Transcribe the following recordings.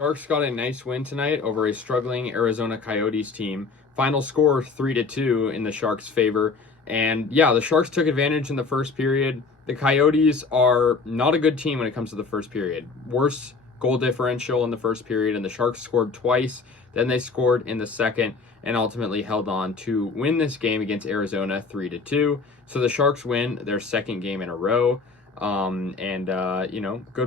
Sharks got a nice win tonight over a struggling Arizona Coyotes team. Final score 3-2 in the Sharks' favor. And yeah, the Sharks took advantage in the first period. The Coyotes are not a good team when it comes to the first period. Worst goal differential in the first period, and the Sharks scored twice. Then they scored in the second and ultimately held on to win this game against Arizona 3-2. So the Sharks win their second game in a row. Good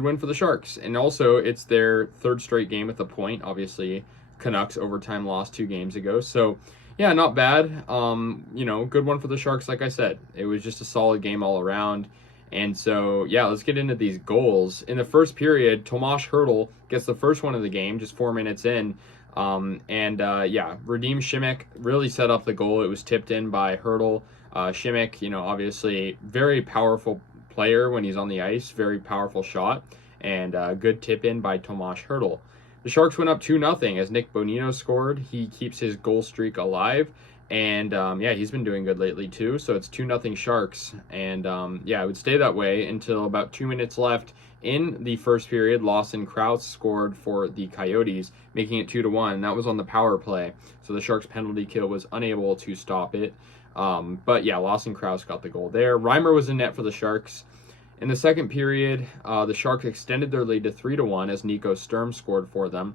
win for the Sharks. And also, it's their third straight game with a point. Obviously, Canucks overtime lost 2 games ago. So, yeah, not bad. Good one for the Sharks, like I said. It was just a solid game all around. And so, yeah, let's get into these goals. In the first period, Tomas Hertl gets the first one of the game, just 4 minutes in. Radim Šimek really set up the goal. It was tipped in by Hertl. Šimek, obviously very powerful player when he's on the ice, very powerful shot, and good tip in by Tomas Hertl. The Sharks went up 2-0 as Nick Bonino scored. He keeps his goal streak alive, and he's been doing good lately too. So it's 2-0 Sharks, and it would stay that way until about 2 minutes left in the first period. Lawson Krause scored for the Coyotes, making it 2-1. That was on the power play, so the Sharks penalty kill was unable to stop it. Lawson Krause got the goal there. Reimer was in net for the Sharks. In the second period, the Sharks extended their lead to 3-1 as Nico Sturm scored for them.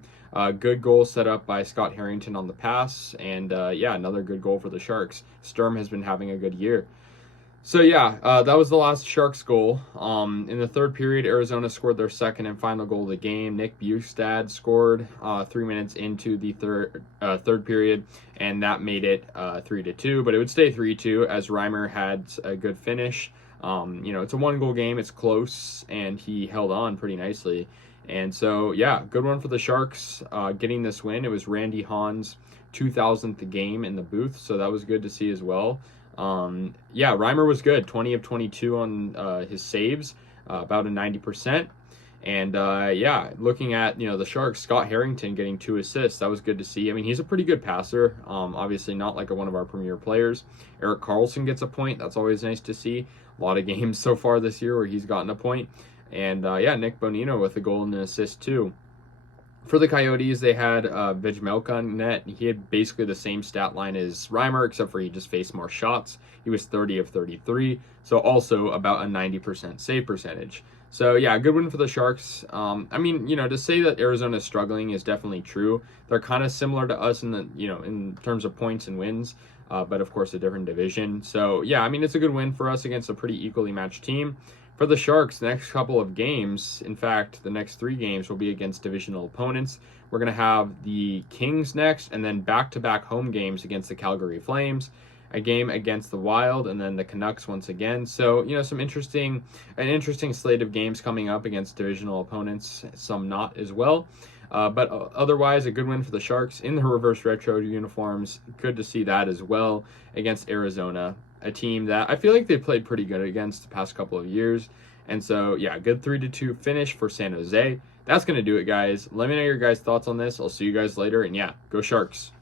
Good goal set up by Scott Harrington on the pass, and another good goal for the Sharks. Sturm has been having a good year. So that was the last Sharks goal. In the third period, Arizona scored their second and final goal of the game. Nick Bjugstad scored 3 minutes into the third period, and that made it 3-2. But it would stay 3-2 as Reimer had a good finish. It's a 1-goal game. It's close, and he held on pretty nicely. And so, good one for the Sharks getting this win. It was Randy Hahn's 2000th game in the booth, so that was good to see as well. Reimer was good, 20 of 22 on his saves, about a 90%. And looking at the Sharks, Scott Harrington getting 2 assists, that was good to see. I mean, he's a pretty good passer. Obviously not like one of our premier players. Erik Karlsson gets a point. That's always nice to see. A lot of games so far this year where he's gotten a point. And Nick Bonino with a goal and an assist too. For the Coyotes, they had Vejmelka in net. He had basically the same stat line as Reimer, except for he just faced more shots. He was 30 of 33, so also about a 90% save percentage. So, good win for the Sharks. To say that Arizona is struggling is definitely true. They're kind of similar to us in terms of points and wins, but of course a different division. So, it's a good win for us against a pretty equally matched team. For the Sharks, the next couple of games, in fact, the next 3 games will be against divisional opponents. We're going to have the Kings next, and then back-to-back home games against the Calgary Flames, a game against the Wild, and then the Canucks once again. So, an interesting slate of games coming up against divisional opponents, some not as well. But otherwise, a good win for the Sharks in the reverse retro uniforms. Good to see that as well against Arizona, a team that I feel like they played pretty good against the past couple of years. And so, good 3-2 finish for San Jose. That's going to do it, guys. Let me know your guys' thoughts on this. I'll see you guys later. And go Sharks.